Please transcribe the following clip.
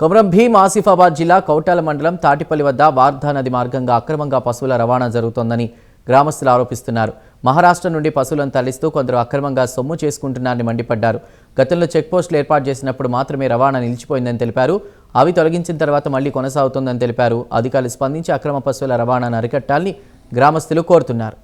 కొమరం భీం ఆసిఫాబాద్ జిల్లా కౌటాల మండలం తాటిపల్లి వద్ద వార్ధా నది మార్గంగా అక్రమంగా పశువుల రవాణా జరుగుతోందని గ్రామస్తులు ఆరోపిస్తున్నారు. మహారాష్ట్ర నుండి పశువులను తరలిస్తూ కొందరు అక్రమంగా సొమ్ము చేసుకుంటున్నారని మండిపడ్డారు. గతంలో చెక్పోస్టులు ఏర్పాటు చేసినప్పుడు మాత్రమే రవాణా నిలిచిపోయిందని తెలిపారు. అవి తొలగించిన తర్వాత మళ్లీ కొనసాగుతోందని తెలిపారు. అధికారులు స్పందించి అక్రమ పశువుల రవాణాను అరికట్టాలని గ్రామస్తులు కోరుతున్నారు.